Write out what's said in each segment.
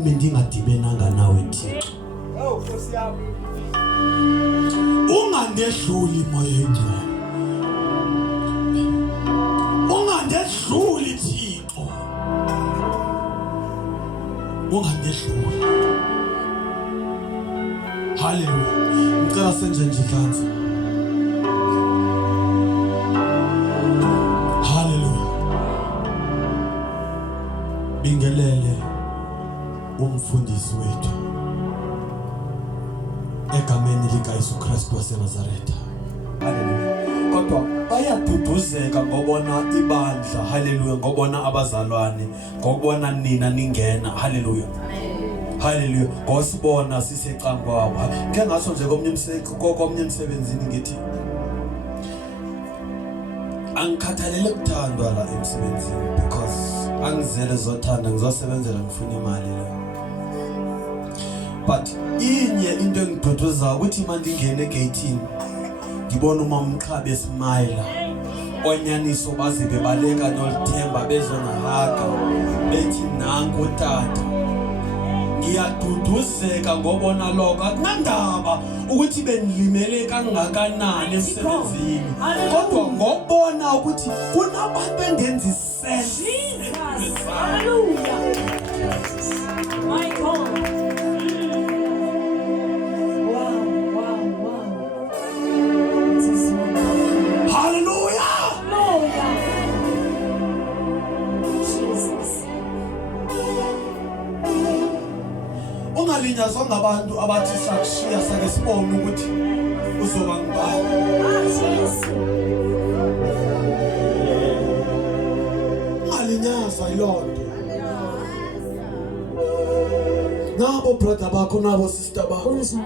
Ndingadibenanga nawe Thixo. Nkosi yami. Ungandehluli moya engcwele. Ungandehluli Thixo. Ungandehluli. Hallelujah. Ngicela senze nje kanzi. Hallelujah. Bingelele umfundisi wethu egameni lika Yesu Kristu waseNazaretha. Hallelujah. Kodwa bayaduduzeka ngobona ibandla. Hallelujah. Ngobona abazalwane, ngobona nina ningena. Hallelujah. Hallelujah. Ngosibona sisecangwaba. Ke ngaso nje komnye umsebenzini ngithi angikhathalele ukuthandwa la emsebenzini because angizele zothanda ngizosebenzela ngifuna imali la. But inye into engiduduza ukuthi manje ngingene egateini ngibona umamqhabe esmayila onyaniso baze bebaleka nolithemba bezonahaka bethi nanku tata. Ngiyaduduzeka ngobona lokho akunandaba ukuthi benilimele kangakanani emsebenzini kodwa ngobona ukuthi kunabantu engenza isense. Hallelujah. My God. Ungalinyazwa ngabantu abathi sakushiya sake sibone ukuthi uzoba ngubani. Ungalinyazwa yilonto. Nabo brother bakho nabo sister bakho. Ungalinyazwa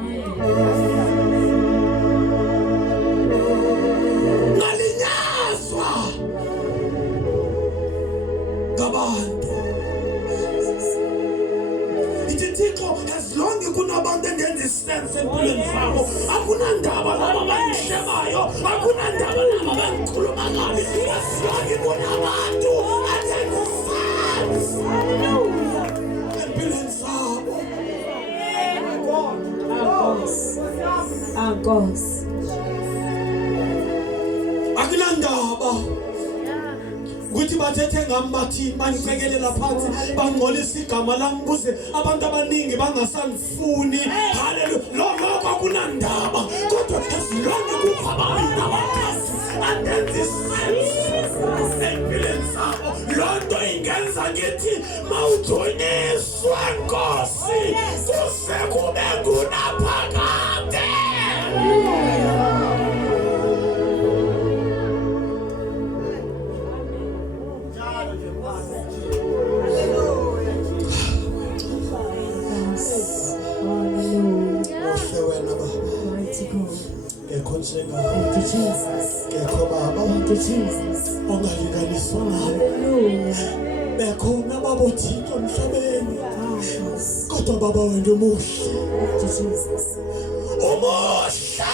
ngabantu. As long as kunabantu engenza isense empilweni zabo akunandaba laba bangishebayo akunandaba laba bangikhuluma kabi as long as kunabantu abenza isense empilweni zabo. Our gods. Akunandaba ukuthi bathethe ngami bathi bangicekelela phansi bangcolisa igama lami kuze abantu abaningi bangasangifuni. Hallelujah. Lokho akunandaba kodwa esilonke kukho abantu abathathu andenza isense empilweni zabo. Lonto ingenza ngithi mawujoyiniswa Nkosi kuse kube kunaphakade. Thank you, Jesus. Thank you, Jesus. Bekhona babothixo emhlabeni kodwa baba wena umuhle. Thank you, Jesus. Umuhle.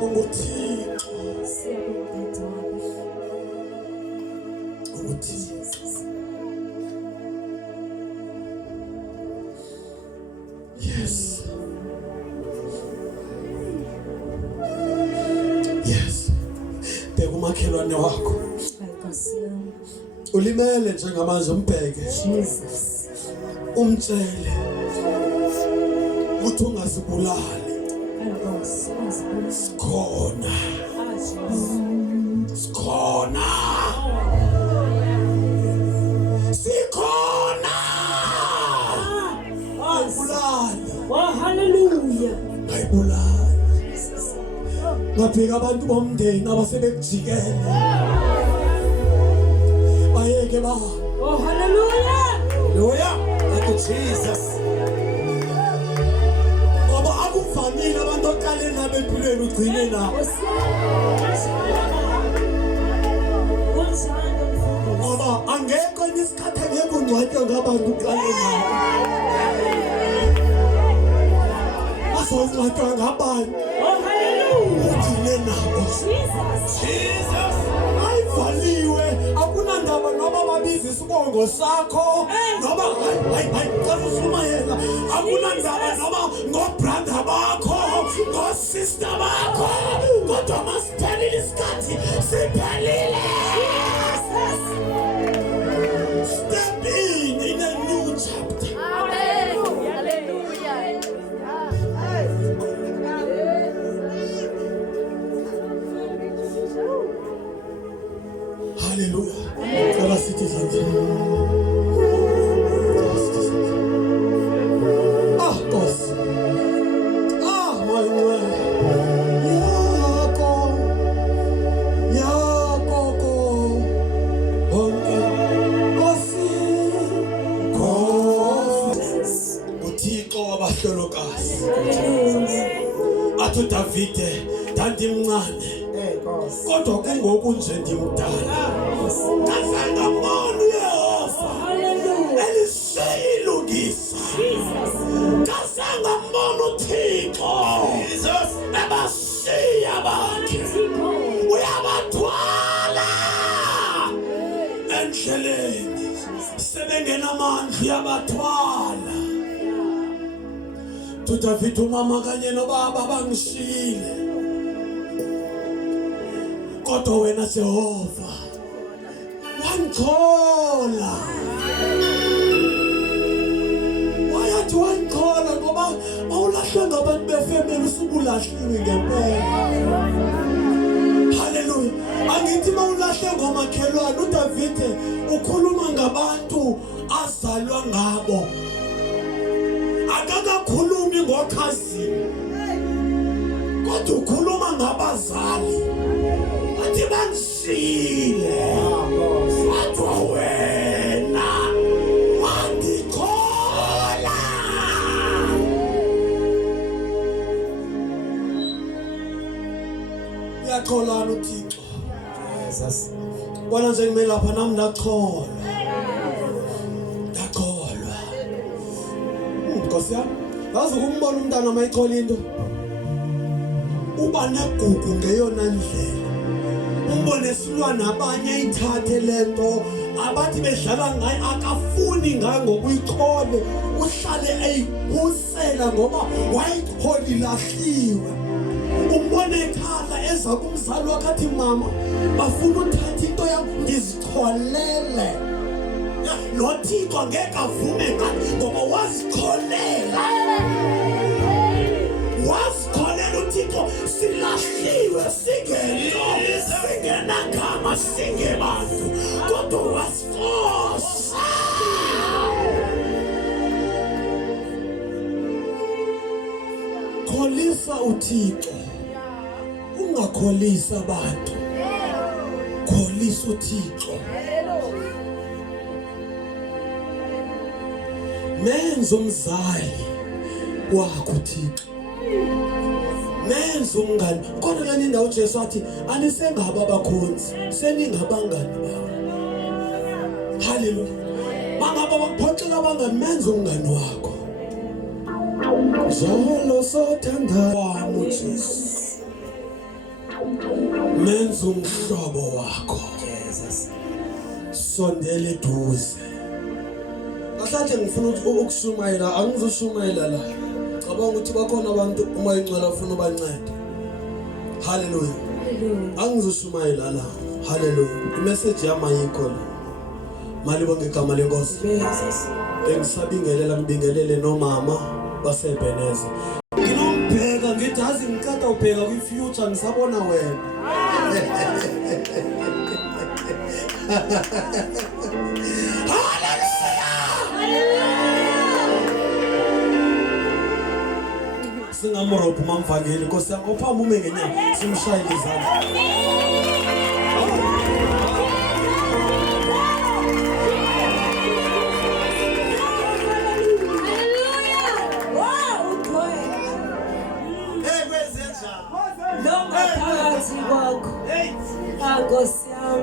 Umuthixo. Umuthixo. Yes. Yes. Bekumakhelwane wakho. Ulimele njengamanje umbheke. Jesus. Umtshele ukuthi ungazibulali. Sikhona. Sikhona. Sikhona. Ayibulali. Oh, hallelujah. Ayibulali. Ngabheka abantu bomndeni abasebekujikele. Bayeke ba. Oh, hallelujah. Hallelujah. Thank you, Jesus. Ngoba akuvamile abantu oqale nabo empilweni ugcine nabo. Ngoba angekho isikhathi angeke ungcwatywe ngabantu uqale nabo. Azongcwatywa ngabantu. Oh, hallelujah. Ugcine nabo. Jesus. Ayivaliwe. Akunandaba noba babiza isibongo sakho. Noba akunandaba noma ngobrother bakho ngosister bakho kodwa masiphelile isikhathi siphelile. Step in a new chapter. Hallelujah. Cela sithi sanje. Nkosi. Moyo yakho onke Nkosi uThixo wabahlolokazi. Athu Davide ndandimncane kodwa kungoku nje ndimdala. Kazanga mbona uYehova eliseyilungisa. Kazanga mbona uThixo ebasiya bakhe. Uyabathwala endleleni sebengenamandla uyabathwala. Davide umama kanye nobaba bangishile kodwa wena Jehova wangikhola. Wayathi wangikhola ngoba awulahlwe ngabantu befamily usubulahliwe ngempela. Hallelujah. Angithi mawulahle ngomakhelwane uDavide ukhuluma ngabantu azalwa ngabo. Akakakhulumi ngokhazini kodwa ukhuluma ngabazali. Athi bangishile kodwa wena wangikhola. Uyakholana uThixo. Jesus. Bona nje ngime lapha nami ndakholwa. Nkosi yami, yazi ukumbona umntana mayikhola into uba negugu ngeyona ndlela. Umbone silwana abanye ithathe lento abathi bedlala ngaye akafuni ngayo ngokuyikhole. Uhlale eyibusela ngoba wayikholi lahliwe. Umbone ekhala eza kumzali wakhe athi mama bafuna uthatha into yakho ngizikholele. NoThixo angeke avume ngani ngoba wazikholela. Wazikholela uThixo silahliwe singento singenagama singebantu kodwa wasifosa. Kholisa uThixo ungakholisa abantu. Kholisa uThixo. Menza umzali wakho uThixo. Menza umngani. Kodwa lana indawo uJesu athi anisengaba abakhonzi seningabangani bawo. Hallelujah. Mangaba bakuphoxela abangani menza umngani wakho. Zolo sothanda wami uJesu. Menza umhlobo wakho. Jesus. Sondele eduze. Asathi ngifuna ukushumayela angizoshumayela la. Cabanga ukuthi bakhona abantu uma ingcwele ufuna ubancede. Hallelujah. Angizoshumayela la. Hallelujah. Imessage yami ayikho la. Mali bonke igama lenkosi. Jesus. Engisabingelela ngibingelele nomama baseBheneze. Nginombheka ngithi azi ngicada ubheka kwi-future ngisabona wena. Singamrophi mamvangeli Nkosi yami ophamba ume ngenyama simshayile izandla.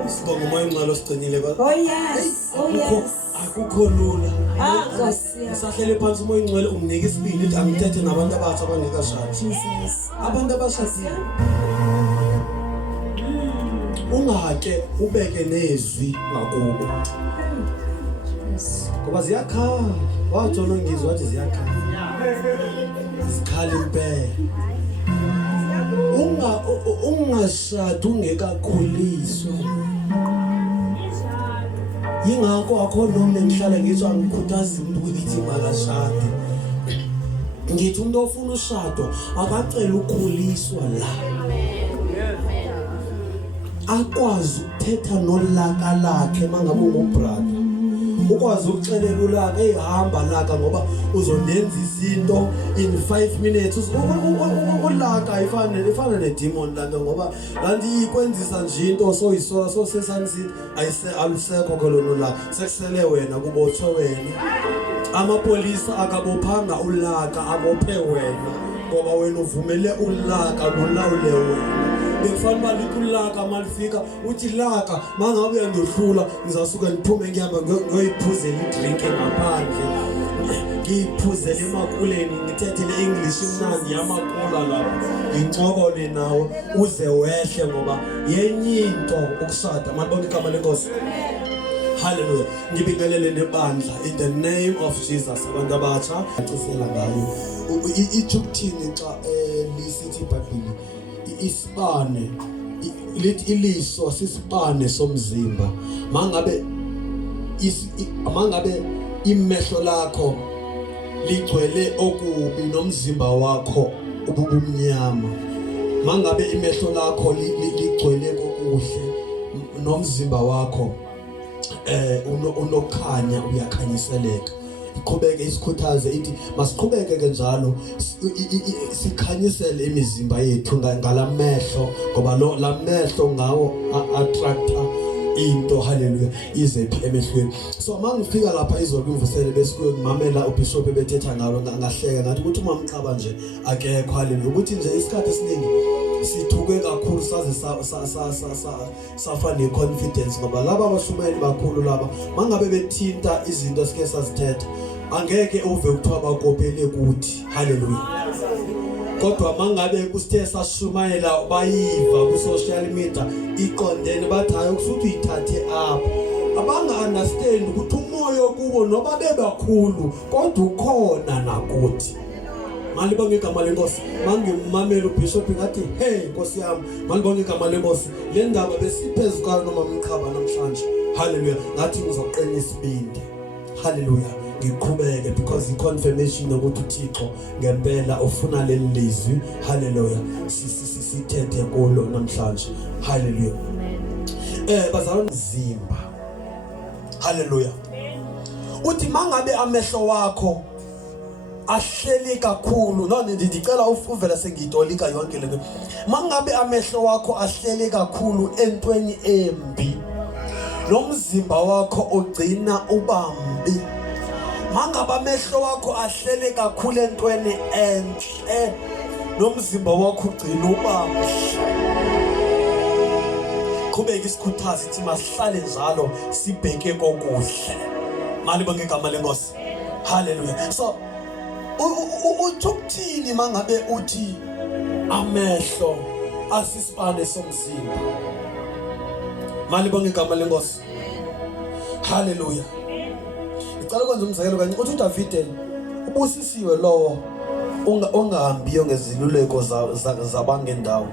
Sibonga umoya omncane osigcinile baba. Oh yes. Oh yes. Akukho lula. Nkosi. Ngisahlele phansi umoya ongcwele unginike isibindi ukuthi angithethe nabantu abatsha abangekashadi. Jesus. Abantu abashadile. Ungake ubeke nezwi ngakubo. Ngoba ziyakhala. Wathona ngizwa wathi ziyakhala. isikhala impela ungashadi ungekakhuliswa yingakho akho noma ngihlala ngithi angikhuthazi umuntu ukuthi makashade ngithi umuntu ofuna ushado akacela ukukhuliswa la akwazi ukuthetha nolaka lakhe mangabe ungubrother ukwazi ukuxelela ulaka ehamba laka ngoba uzondenza izinto in 5 minutes ulaka ifana nedemon lando ngoba kanti ikwenzisa nje into soyisola so sesansithi alusekho kolona ulaka sekusele wena kubothwe wena amapolisa akabophanga ulaka abophe wena ngoba wena uvumele ulaka lolawule wena bekufanele ukuthi ulaka malifika uthi laka mangabe uyandohlula ngizasuka ngiphume ngihamba ngoyiphuzela idrink ngaphandle ngiyiphuzele emakuleni ngithethe le-English imnandi yamakula lapha ngincokole nawe uze wehle ngoba yenye into ukushada malibonke igama lenkosi. Hallelujah. Ngibingelele nebandla in the name of Jesus abantu abatsha acisela ngayo ijukuthini xa lisithi iBhayibheli isibane lithi iliso sisibane somzimba mangabe imehlo lakho ligcwele okubi nomzimba wakho ubumnyama mangabe imehlo lakho ligcwele kokuhle nomzimba wakho unokhanya uyakhanyiseleka iqhubeke isikhuthaze ithi masiqhubeke ke njalo sikhanyisele imizimba yethu ngalamehlo ngoba la mehlo ngawo attractor into haleluya izephi emehlweni so mangifika lapha izolo kwimvusele bese kuyomamela ubishop ebethetha ngawe ngahleka ngathi ukuthi uma mqaba nje akekho haleluya ukuthi nje isikhathi esiningi sithuke kakhulu saze safa neconfidence ngoba laba abashumayeli bakhulu laba mangabe bethinta izinto sike sazithetha angeke uve kuthiwa bakopele kuthi haleluya kodwa mangabe kusithe sashumayela bayiva ku social media iqondene bathi hayi kusuthi uyithathe apha abanga understand ukuthi umoya kubo noba bebakhulu kodwa ukhona nakuthi malibonke igama lenkosi mangimamela ubishop ngathi hey Nkosi yami malibonke igama lenkosi le ndaba besiphezulu kwayo noma umqhaba namhlanje haleluya ngathi ngizoqena isibindi haleluya ngiqhubeke because iconfirmation ukuthi uThixo ngempela ufuna leli lizwi haleluya sithethe kulo namhlanje haleluya bazalwane zimba haleluya uthi mangabe amehlo wakho ahleli kakhulu none ndicela uvela sengiyitolika yonke lento mangabe amehlo wakho ahleli kakhulu entweni embi nomzimba wakho ugcina ubambi mangabe amehlo wakho ahleli kakhulu entweni enhle nomzimba wakho ugcina ubambi qhubeka isikhuthazi ithi masihlale njalo sibheke kokuhle malibonke igama lenkosi haleluya so uthini mangabe uthi amehlo asisibane somzimba malibonke igama lenkosi haleluya ngicela ukwenza umzekelo kanye uthi uDavide ubusisiwe lowo ongahambiyo ngeziluleko zabangendawo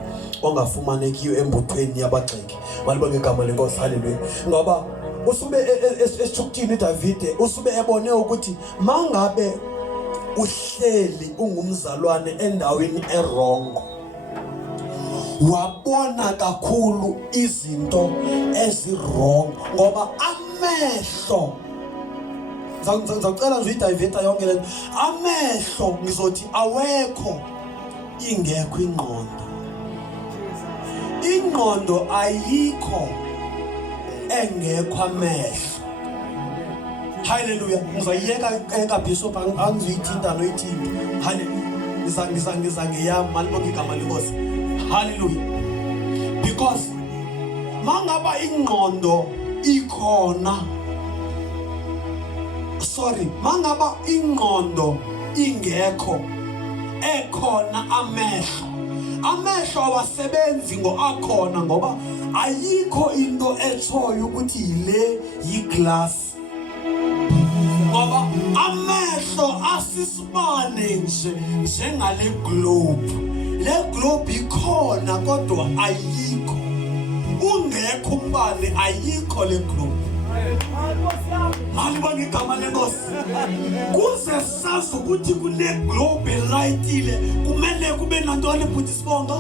ongafumanekiyo embuthweni yabagxeki malibonke igama lenkosi haleluya ngoba usube esithukuthini uDavide usube ebone ukuthi mangabe uhleli ungumzalwane endaweni erongo wabona kakhulu izinto ezirong ngoba amehlo ngicela nje idiveta yonke lento amehlo ngizothi awekho ingekho ingqondo ayikho engekho amehlo haleluya ngizayiyeka enkabishop angizuyithinta noyithinta haleluya ngizangiyama malibonke igama lenkosi haleluya because mangaba ingqondo ikhona mangaba ingqondo ingekho ekhona amehlo awasebenzi akhona ngoba ayikho into ethoyo ukuthi le yiglass ngoba amehlo asisibane nje njengale globe. Le globe ikhona kodwa ayikho. Ungekho umbane ayikho le globe. Malibona igama lenkosi. Kuze sazi ukuthi kule globe lightile kumele kube nantoni futhi sibonga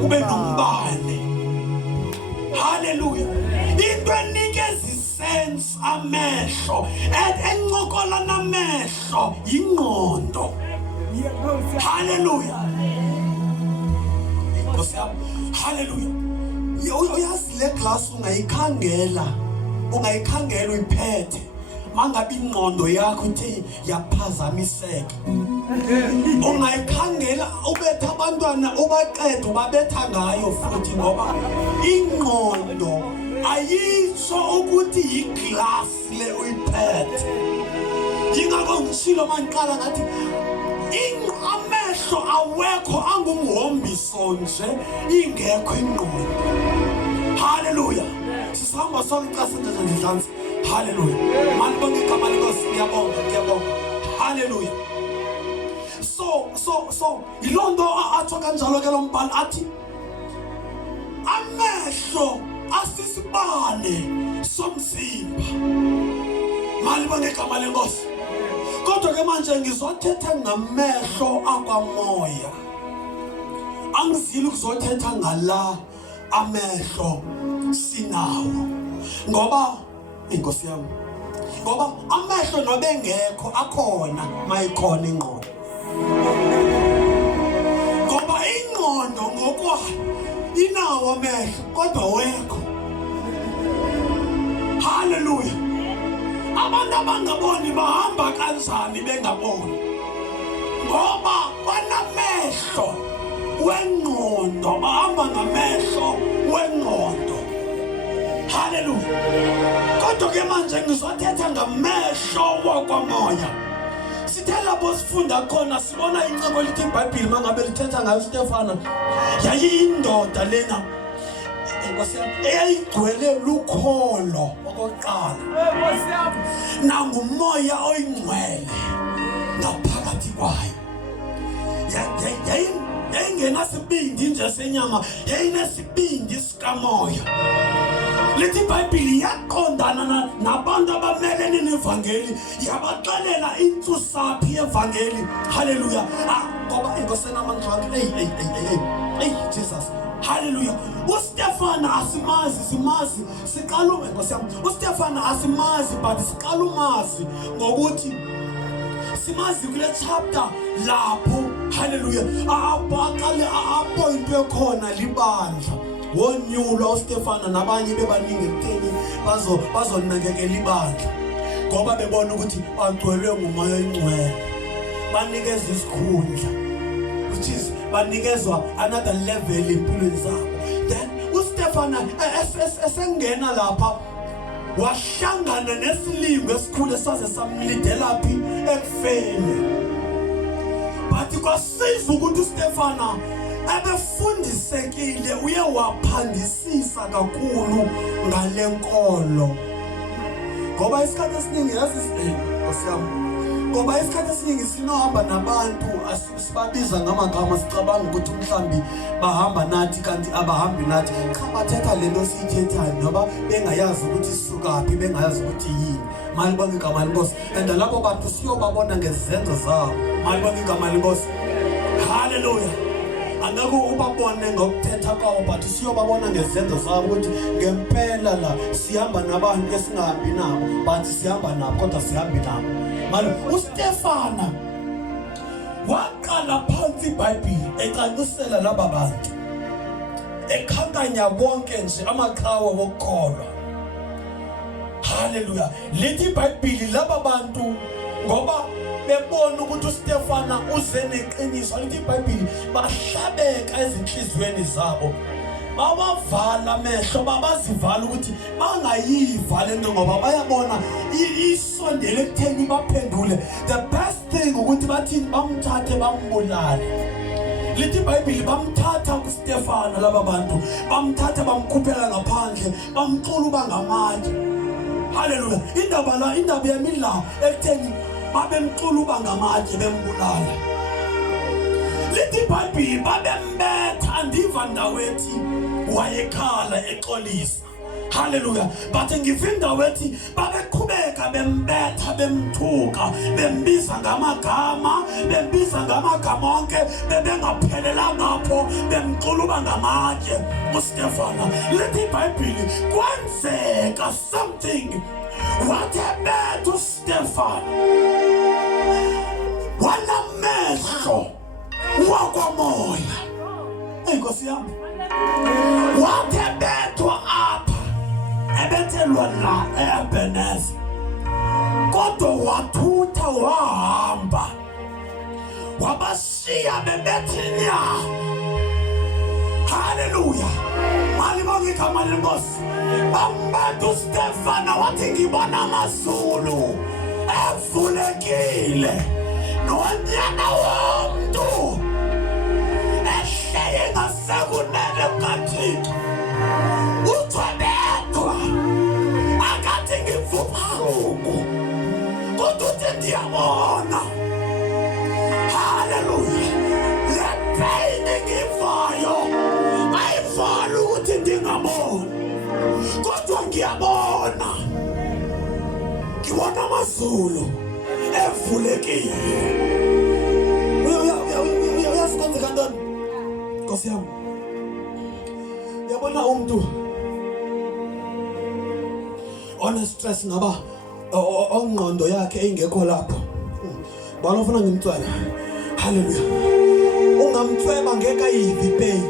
kube nombane. Hallelujah. Into enikeza isense amehlo encokola namehlo ingqondo. Hallelujah. Hallelujah. Uyazi le glass ungayikhangela uyiphethe mangabe ingqondo yakho ithi yaphazamiseka. Ungayikhangela ubetha abantwana ubaqeda ubabetha ngayo futhi ngoba ingqondo ayisho ukuthi iglass le uyiphethe. Yingakho ngishilo mangiqala ngathi amehlo awekho angumhombiso nje ingekho ingqondo. Hallelujah. Sisihamba sonke xa senze njalo. Hallelujah. Manje bonke igama lenkosi ngiyabonga. Hallelujah. So ilonto athi kanjalo ke lo mbhalo athi amehlo asisibane somzimba. Manje bonke igama lenkosi. Kodwa ke manje ngizothetha ngamehlo akwamoya. Angizili ukuzothetha ngala amehlo sinawo. Ngoba inkosi yami. Ngoba amehlo nobengekho akhona mayikhona ingqondo. Ngoba ingqondo ngokwayo inawo amehlo kodwa wekho. Hallelujah. Abantu abangaboni bahamba kanjani bengaboni? Ngoba banamehlo wengqondo, bahamba ngamehlo wengqondo. Hallelujah. Kodwa ke manje ngizothetha ngamehlo wakwamoya. Sithe lapho sifunda khona sibona incebo lithi iBhayibheli mangabe lithetha ngayo uStefana yayiyindoda lena eyayigcwele lukholo okokuqala. Nangumoya oyingcwele ngaphakathi kwayo. Yayingenasibindi nje senyama, yayinesibindi sikamoya. Lithi iBhayibheli yaqondana nabantu abamelene nevangeli yabaxelela intsusaphi yevangeli. Hallelujah. Ngoba inkosi namandla hey Jesus. Hallelujah. uStefana asimazi siqala inkosi yami. uStefana asimazi but siqala umazi ngokuthi simazi kule chapter lapho. Hallelujah. Abaqale appoint ekhona libandla wonyulwa uStefana nabanye bebaningi ekutheni bazonakekela ibandla ngoba bebona ukuthi bagcwelwe ngumoya oyingcwele, banikeza isikhundla which is banikezwa another level empilweni zabo. Then uStefana esengena lapha wahlangana nesilingo esikhulu esaze samlidela phi ekufeni. But kwasiza ukuthi uStefana abefundisekile uye waphandisisa kakhulu ngale nkolo. Ngoba isikhathi esiningi yasisiyami. Ngoba isikhathi esiningi sinohamba nabantu asibabiza ngamagama sicabanga ukuthi mhlambi bahamba nathi kanti abahambi nathi. Cha bathetha lento siyithethayo ngoba bengayazi ukuthi sisukaphi, bengayazi ukuthi yini. Mali bonke igama lenkosi. And lapho bantu siyobabona ngezenzo zabo. Mali bonke igama lenkosi. Hallelujah. Angeke ubabone ngokuthetha kwawo but siyobabona ngezenzo zabo ukuthi ngempela la sihamba nabantu esingahambi nabo but sihamba nabo kodwa sihambi nabo. Manje uStefana waqala phansi iBhayibheli ecacisela laba bantu, ekhankanya bonke nje amaqhawe wokukholwa. Hallelujah. Lithi iBhayibheli laba bantu ngoba bebona ukuthi uStefana uze neqiniso. Lithi iBhayibheli bahlabeka ezinhlizweni zabo, bawavala amehlo, babazivala ukuthi bangayiva lento ngoba bayabona isondele ekutheni baphendule. The best thing ukuthi bathini bamthathe bambulale. Lithi iBhayibheli bamthatha uStefana laba bantu, bamthatha bamkhuphela ngaphandle, bamxula uba ngamandla. Hallelujah. Indaba yemidlawo ekutheni babemxuluba ngamatshe bembulala. Lithi iBhayibheli babembetha ndiva ndawo ethi wayekhala exolisa. Hallelujah. But ngiva indawo ethi babeqhubeka bembetha bemthuka bembiza ngamagama onke bebengaphelelanga apho bemxuluba ngamatshe uStefana. Lithi iBhayibheli kwenzeka something whatever uStefana wanamehlo wakwamoya. Enkosi yami wathebethwa apha ebethelwa la eBeneza kodwa wathutha wahamba wabashiya bebethinya. Hallelujah. Malibonga igama lenkosi. Bambetha uStefana wathi ngibona amazulu evulekile nonyana womntu ehleye ngasekunene kukaThixo uthwebethwa akathi ngivupharuku kodwa uthi ndiyabona. Hallelujah. Le pain engivayo ayivali ukuthi ndingaboni kodwa ngiyabona. Ngibona amazulu evulekile. Uyasikwenza kantoni Nkosi yami? Yabona umuntu ona stress ngaba ongqondo yakhe ingekho lapho. Bala ufuna ngimtswele. Hallelujah. Ungamtsweba ngeke ayivi pain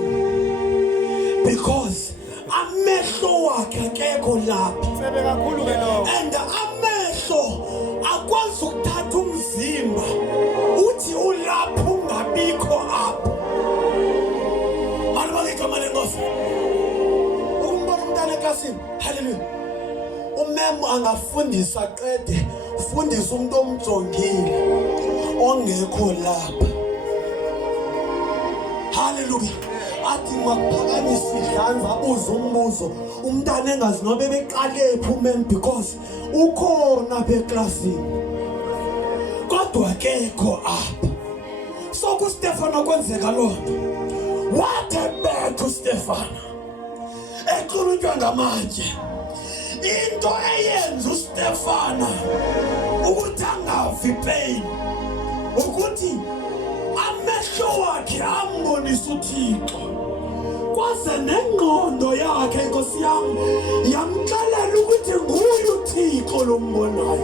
because amehlo wakhe akekho lapho. Sebe kakhulu ke lo. And amehlo akwazi ukuthatha umzimba uthi ulapho ungabikho apho. Malibonga igama lenkosi. Ukumbona umntana eklasini. Hallelujah. Umemo angafundisa qede fundisa umuntu omjongile ongekho lapha. Hallelujah. Athi makuphakamisa idlanza abuza umbuzo umntana engazi noba beqalephi umem because ukhona beklasini kodwa akekho apha. So kuStefana kwenzeka lonto wathebetha uStefana eqhulunywa ngamatshe. Into eyenza uStefana ukuthi angavi pain ukuthi amehlo wakhe ambonisa uThixo kwaze nengqondo yakhe Nkosi yami yamxelela ukuthi nguye uThixo lombonayo.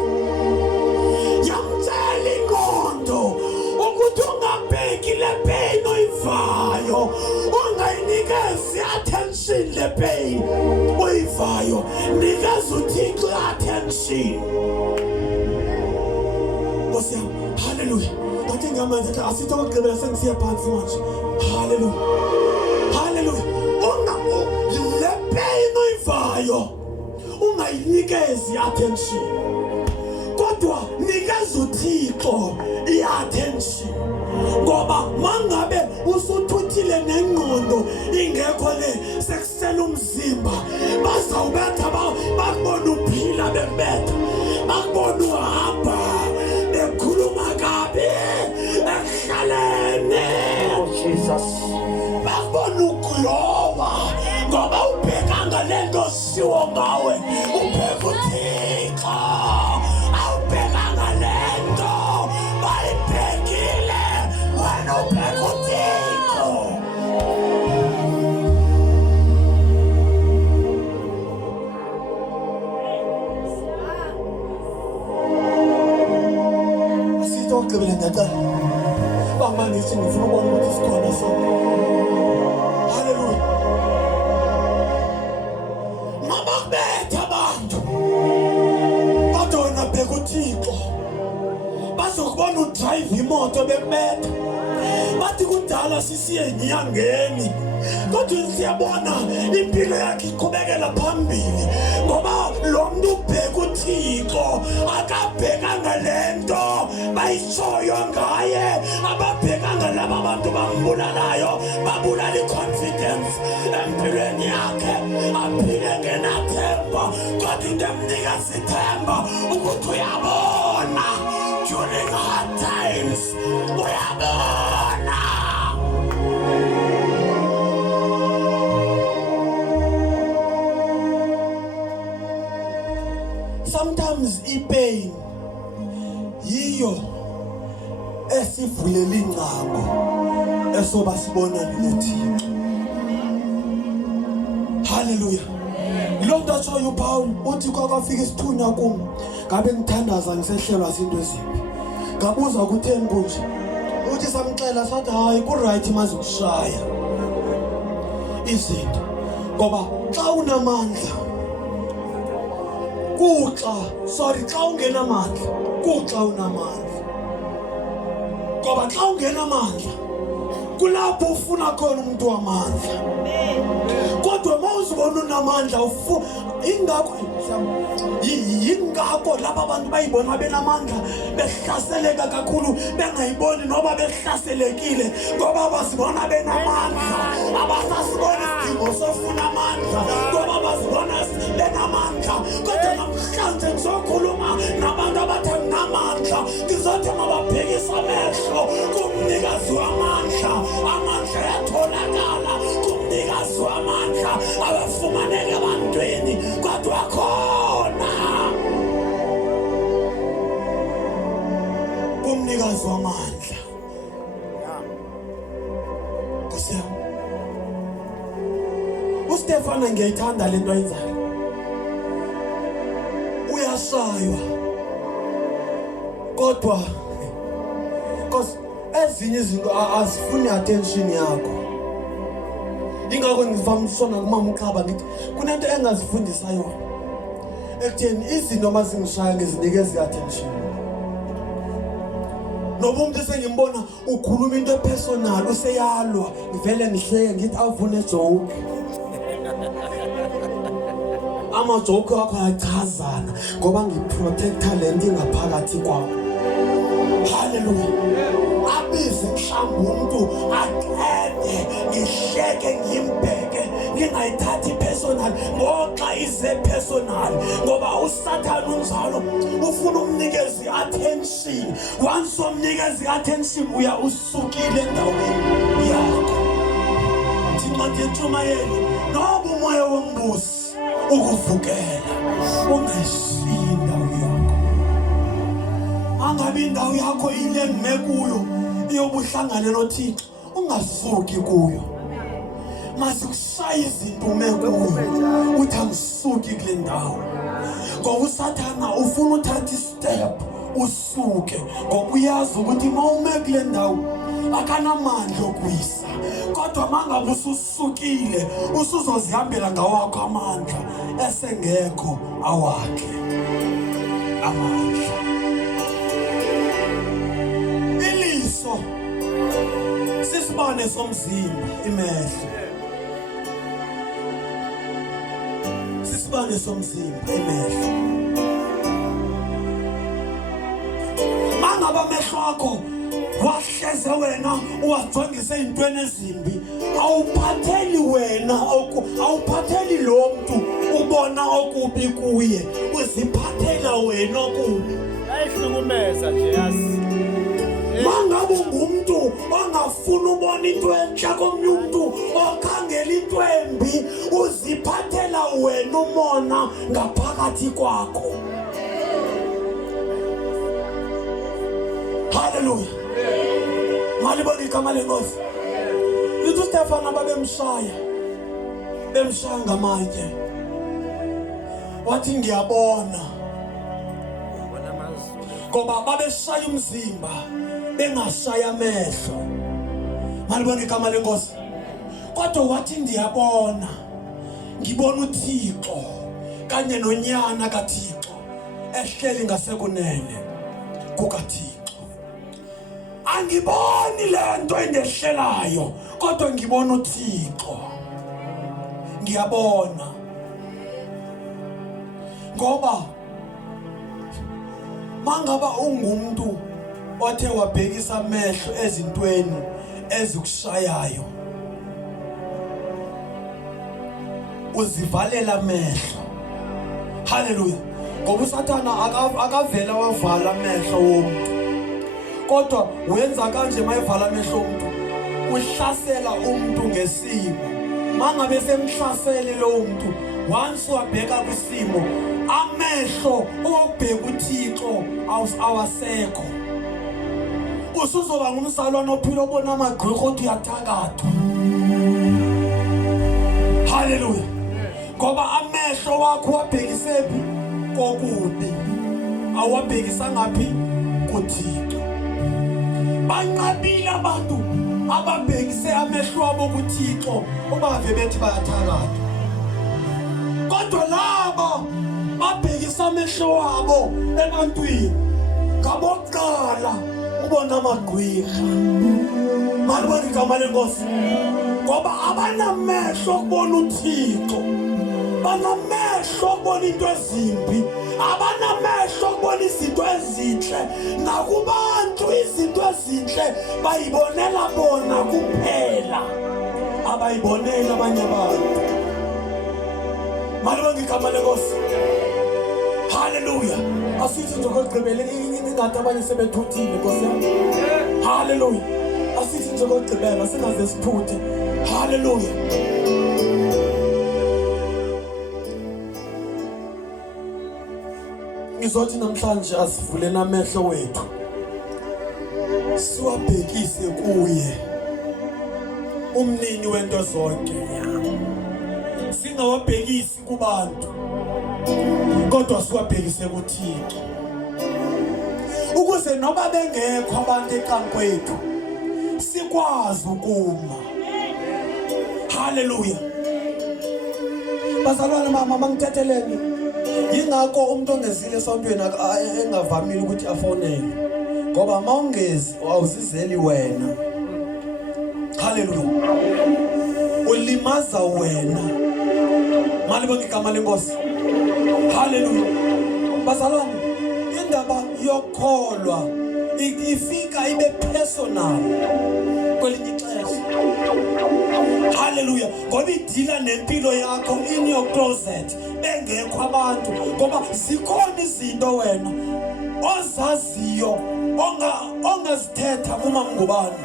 Yamtshela ingqondo ukuthi ungabheki le pain oyivayo ungayinikezi attention le pain oyivayo nikeza uThixo attention. Nkosi yami. Hallelujah. Ngathi ngamanje asithi okugqibela sengisiya phansi manje. Hallelujah. Hallelujah. Le pain oyivayo ungayinikezi attention kodwa nikeza uThixo i-attention ngoba mangabe usuthuthile nengqondo ingekho le sekusela umzimba bazawubetha bakubona uphila bembetha bakubona uhamba bekhuluma kabi ekuhlalene. Jesus. Bakubona ukuloba ngoba ubhekanga lento osiwo ngawe ubheka uThixo. Awubhekanga lento bayibhekile wena ubheka uThixo. Asithi okugqibela ngiyacela bamba ngithi ngifuna ukubona ukuthi sikhona so. Hallelujah. Mababetha abantu kodwa wena bheka uThixo. Bazokubona udrive imoto bekubetha bathi kudala sisiye enyangeni kodwa siyabona impilo yakhe iqhubekela phambili ngoba lo muntu ubheka uThixo akabhekanga lento bayishoyo ngaye ababhekanga laba bantu bambulalayo babulala i-confidence empilweni yakhe aphile ngenathemba kodwa into emnika sithemba ukuthi uyabona during hard times uyabona. Sometimes ipain yiyo esivulela ingcango esoba sibona noThixo. Hallelujah. Lo nto atshoyo uPaul uthi kwafika isithunywa kum ngabe ngithandaza ngisehlelwa izinto ezimbi. Ngabuza kutheni kunje? Uthi samxela sathi hayi ku right mazi kushaya izinto ngoba xa unamandla xa ungenamandla kuxa unamandla ngoba xa ungenamandla kulapho ufuna khona umuntu wamandla kodwa mawuzibona unamandla ingakho laba bantu bayibona benamandla behlaseleka kakhulu bengayiboni noba behlaselekile ngoba bazibona benamandla abasasibona isidingo sofuna amandla ngoba bazibona benamandla kodwa namhlanje ngizokhuluma nabantu abathe nginamandla ngizothi mababhekisa amehlo kumnikazi wamandla amandla ayatholakala kumnikazi wamandla abafumaneka ebantwini kodwa khona kumnikazi wamandla. uStefana ngiyayithanda lento ayenzayo uyashaywa kodwa because ezinye izinto azifuni attention yakho ingakho ngivamisona kumama uqaba ngithi kunento engazifundisa yona ekutheni izinto mazingishaya ngezinikeza i-attention noba umuntu sengimbona ukhuluma into personal useyalwa ngivele ngihleke ngithi avune joke ama-joke wakho ayachazana ngoba ngiprotecta lento ingaphakathi kwakho. Hallelujah. Abize mhlawumbe umuntu aqede ngihleke ngimbheke ngingayithathi personal ngoxa ize personal ngoba uSathane unjalo ufuna umnikeza i-attention. Once umnikeza i-attention uya usukile endaweni yakho. Incwadi yeNtshumayelo noba umoya wombusi ukuvukela ungayishiyi indawo yakho. Angabe indawo yakho ile ngime kuyo iyobuhlangane noThixo ungasuki kuyo. Masikushaya izinto ume kuyo uthi angisuki kule ndawo ngoba uSathane ufuna uthatha istep usuke ngoba uyazi ukuthi mawume kule ndawo akanamandla okuyisa kodwa mangabe ususukile usuzozihambela ngawakho amandla esengekho awakhe amandla. Iliso sisibane somzimba imehlo sisibane somzimba imehlo mangabe amehlo akho wahleze wena uwajongise intweni ezimbi awuphatheli wena awuphatheli lo muntu ubona okubi kuye uziphathela wena okubi ayihlukumeza nje yazi. mangabe ungumuntu ongafuna ubona into enhle komnye umuntu okhangela into embi uziphathela wena umona ngaphakathi kwakho. Hallelujah. Malibona igama lenkosi. Lithi uStefana bemshaya ngamatshe. Wathi ngiyabona ngoba babeshaya umzimba bengashaya amehlo. Malibona igama lenkosi. Kodwa wathi ndiyabona ngibona uThixo kanye nonyana kaThixo ehleli ngasekunene kukaThixo. Angiboni lento endehlelayo kodwa ngibona uThixo, ngiyabona ngoba mangaba ungumuntu othe wabhekisa amehlo ezintweni ezikushayayo, uzivalela amehlo. Haleluya. Ngoba uSathana akavela wavala amehlo womuntu, kodwa wenza kanje mayivala amehlo omuntu, uhlasela umuntu ngesimo. Mangabe semhlasele lo muntu, once wabheka kwisimo, amehlo obheka uThixo awasekho. Usuzoba ngumsalwana ophila obona amagqwirha ukuthi uyathakatha. Haleluya. Ngoba amehlo wakho wabhekisephi kokubi, awabhekisa ngaphi kuThixo. Banqabile abantu ababhekise amehlo abo kuThixo obave bethi bayathakatha. Kodwa laba babhekisa amehlo wabo ebantwini, ngaboqala ubona amagqwirha. Malibona igama lenkosi. Ngoba abanamehlo okubona uThixo, banamehlo okubona into ezimbi, abanamehlo okubona izinto ezinhle. Nakubantu izinto ezinhle bayibonela bona kuphela, abayibonela abanye abantu. Malibona igama lenkosi. Haleluya. Asithi nje kokugqibela ingathi abanye sebethuthile Nkosi yami. Haleluya. Asithi nje kokugqibela singaze siphuthe. Haleluya. Ngizothi namhlanje asivuleni amehlo wethu, siwabhekise kuye, umnini wento zonke. Singawabhekisi kubantu, kodwa siwabhekise kuThixo, ukuze noba bengekho abantu eqankwethu sikwazi ukuma. Haleluya. Bazalwane mama mangithetheleni, yingakho umuntu ongezile esontweni engavamile ukuthi afonele, ngoba mawungezi awuzizeli wena. Haleluya. Ulimaza wena. Malibona igama lenkosi. Haleluya. Bazalwane, indaba yokholwa ifika ibe personal kwelinye ixesha. Haleluya. Ngoba idila nempilo yakho in your closet, bengekho abantu. Ngoba zikhona izinto wena ozaziyo ongazithetha kuma ngubani,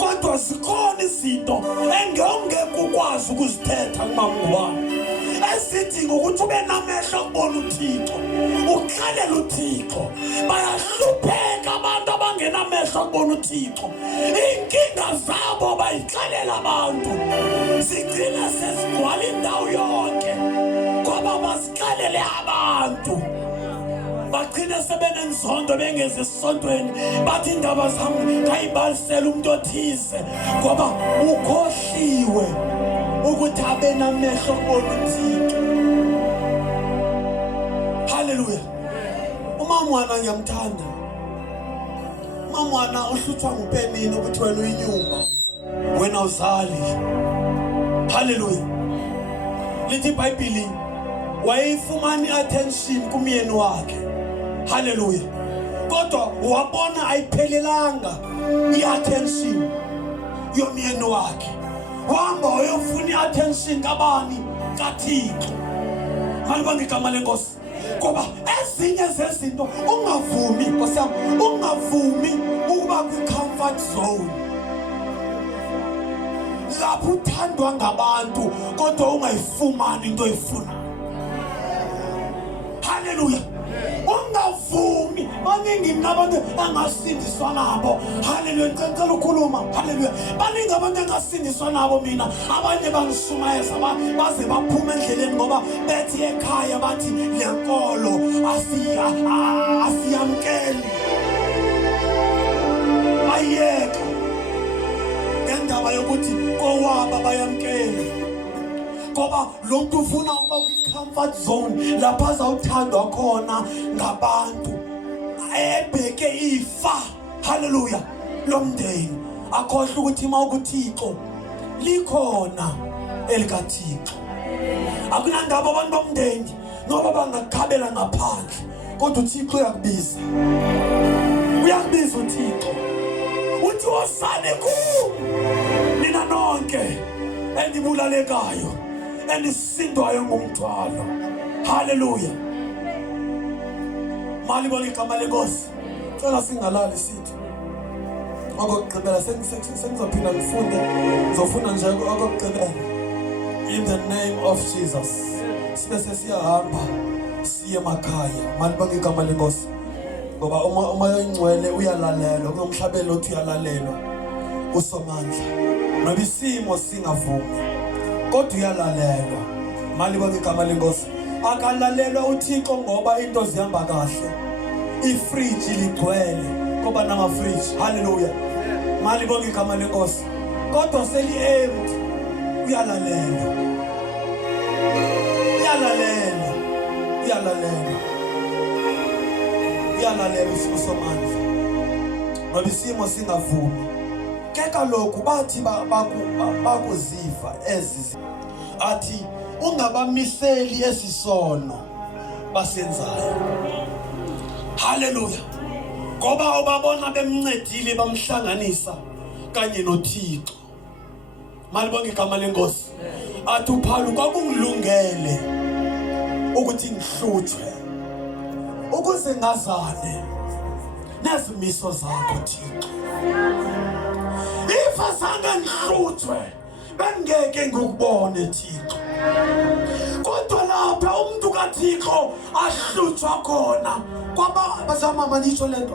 kodwa zikhona izinto engeke ukwazi ukuzithetha kuma ngubani, esidinga ukuthi ube namehlo okubona uThixo, ukhalela uThixo. Bayahlupheka abantu abangenamehlo okubona uThixo, inkinga zabo bayixelela abantu, zigcina sezigcwala indawo yonke ngoba bazixelele abantu. Bagcina sebenenzondo bengeze esontweni, bathi indaba zami ngayibalisela umuntu othize, ngoba ukhohliwe ukuthi abe namehlo okubona uThixo. Haleluya. Umamwana ngiyamthanda. Umamwana uhluthwa ngupenini ukuthi wena uyinyumba, wena uzali. Haleluya. Lithi iBhayibheli wayifumana attention kumyeni wakhe. Haleluya. Kodwa wabona ayiphelelanga i-attention yomyeni wakhe, wahamba uyofuna i-attention kabani? kaThixo. Malibona igama lenkosi. Ngoba ezinye zezinto ungavumi, Nkosi yami, ungavumi ukuba kwi-comfort zone lapho uthandwa ngabantu kodwa ungayifumani into oyifuna. Haleluya. Ungavumi. Baningi nabantu angasindiswa nabo. Haleluya. Ngicela ukukhuluma. Haleluya. Baningi abantu angasindiswa nabo mina. Abanye bangishumayeza baze baphuma endleleni ngoba bethi ekhaya bathi lenkolo asiyamkeli. Bayeke ngendaba yokuthi kowaba bayamkeli. Ngoba lo muntu ufuna ukuba kwi-comfort zone lapho azawuthandwa khona ngabantu, ebheke ifa. Haleluya. Lomndeni akhohle ukuthi uma ukuThixo likhona elikaThixo. Akunandaba abantu bomndeni noba bangakhabela ngaphandle, kodwa uThixo uyakubiza. Uyakubiza uThixo. Uthi wosane ku nina nonke endibulalekayo endisindwayo ngomthwalo. Hallelujah. Mali bonke igama lenkosi. Cela singalali sithi. Okugqibela sengizophinda ngifunde. Ngizofunda nje okugqibela. In the name of Jesus. Sibe sesiyahamba siye emakhaya. Mali bonke igama lenkosi. Ngoba uma yingcwele uyalalelwa, kunomhlabelo othi uyalalelwa. Usomandla. Noba isimo singavumi, kodwa uyalalelwa. Mali bonke igama lenkosi. Akalalelwa uThixo ngoba into zihamba kahle. Ifridge ligcwele ngoba nama fridge. Hallelujah. Mali bonke igama lenkosi. Kodwa seli empty uyalalelwa. Uyalalelwa. Uyalalelwa. Uyalalelwa usomandla. Ngoba isimo singavumi. Ke kaloku bathi bakuziva ezi athi ungabamiseli esisono basenzayo. Hallelujah. Ngoba ubabona bemncedile bamhlanganisa kanye noThixo. Mali bonke igama lenkosi. Athi uphalu kwakungilungele ukuthi ngihluthwe ukuze ngazane nezimiso zakho Thixo. Ifasanga ngihluthwe bengeke ngikubone Thixo. Kodwa lapha umuntu kaThixo ahlutshwa khona kwaba basamama ngisho lento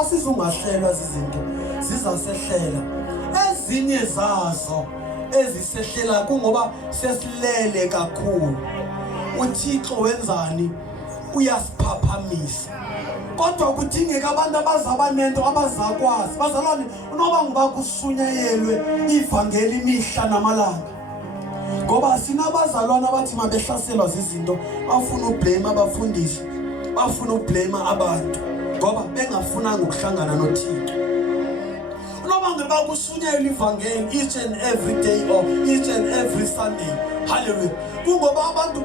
asizungahlelwa izinto zizasehlela. Ezinye zazo ezisehlela kungoba sesilele kakhulu. uThixo wenzani? Uyasiphaphamisa. Kodwa kudingeka abantu abazaba nento abazakwazi. Bazalwane, unoba ngibakusunyayelwe ivangeli imihla namalanga. Ngoba sinabazalwane abathi mabehlaselwa zizinto bafuna ublame abafundisi, bafuna ublame abantu ngoba bengafunanga ukuhlangana noThixo. Unoba ngibakusunyayelwe ivangeli each and every day or each and every Sunday. Hallelujah. Kungoba abantu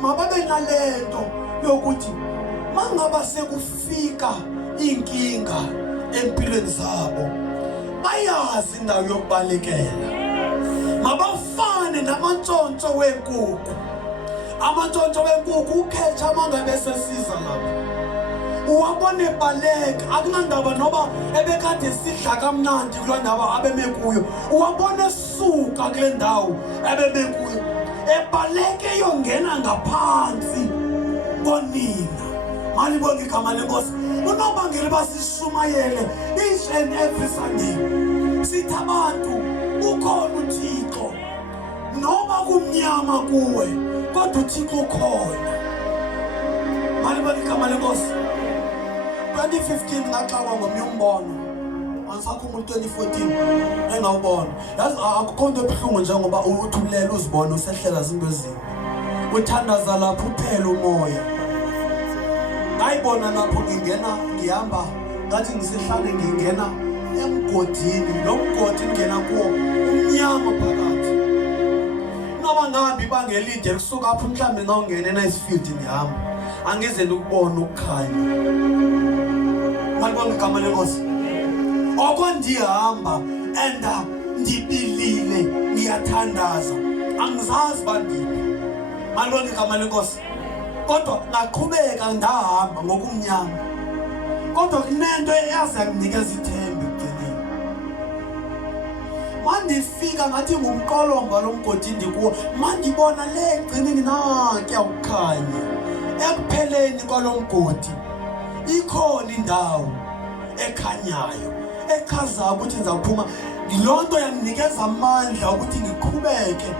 mababe nalento yokuthi mangaba sekufika inkinga empilweni zabo bayazi indawo yokubalekela. Mabafane namantshontsho wenkukhu. Amantshontsho wenkukhu ukhetha mangabe sesiza lapho. Uwabone baleka akunandaba noba ebekade sidla kamnandi kuloo ndawo abeme kuyo. Uwabone suka kule ndawo ebeme kuyo. Ebaleke yongena ngaphansi konina. Mali bonke igama lenkosi. Unobangela basishumayele each and every Sunday. Sithi abantu ukhona uThixo. Noma kumnyama kuwe, kodwa uThixo ukhona. Mali bonke igama lenkosi. 2015 ngaxakwa ngomnye umbono. Angisakhumbula 2014 engawubona. Yazi akukho into ebuhlungu njengoba uthulela uzibona usehlela izinto ezimbi. Uthandaza lapho uphela umoya. Ngayibona lapho ngihamba ngathi ngisehlane ngingena emgodini. Lo mgodi ngena kuwo umnyama phakathi. Noba ngahambi ibanga elide kusuka apho mhlambe ngawungena eNicefield ngihamba. Angizeli ukubona ukukhanya. Mali bonke igama lenkosi. Okondihamba enda ndibilile ngiyathandaza. Angizazi bandiphi. Mali bonke igama lenkosi. Kodwa ngaqhubeka ndahamba ngokumnyama. Kodwa kunento eyazi yanginikeza ithemba ekugcineni. Mandifika ngathi ngumqolomba lomgodi ndikuwo. Mandibona le egcineni nakya ukukhanya. Ekupheleni kwalomgodi ikhona indawo ekhanyayo echaza ukuthi ngizaphuma. Lonto yanginikeza amandla ukuthi ngiqhubeke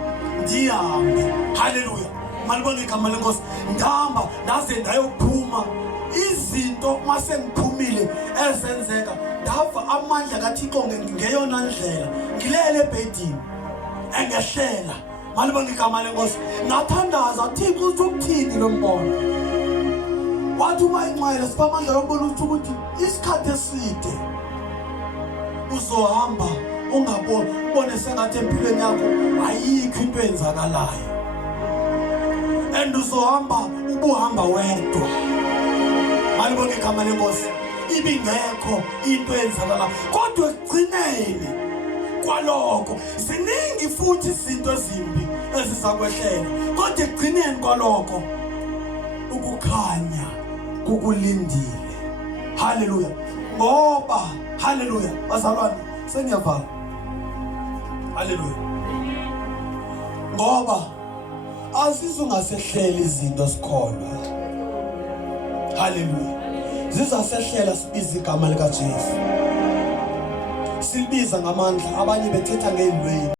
ndihambe. Hallelujah. Mali bonke igama lenkosi. Ndihamba ndaze ndayophuma. Izinto mase ngiphumile ezenzeka ndava amandla kaThixo ngeyona ndlela. Ngilele ebhedini engehlela. Mali bonke igama lenkosi. Ngathandaza Thixo uthi ukuthini lo mbono. Wathi uma inxele Sphamandla yobona ukuthi isikhathi eside uzohamba ubone sengathi empilweni yakho ayikho into enzakalayo and uzohamba ubuhamba wedwa. Malibonke igama lenkosi. Ibingekho into enzakalayo kodwa ekugcineni kwalokho ziningi futhi izinto ezimbi ezizakwehlela kodwa ekugcineni kwalokho ukukhanya kukulindile. Haleluya. Ngoba haleluya bazalwane sengiyavala. Haleluya. Ngoba asizungasehleli izinto sikholwa. Haleluya. Zizasehlela sibiza igama lika Jesu. Silibiza ngamandla abanye bethetha ngeilwe.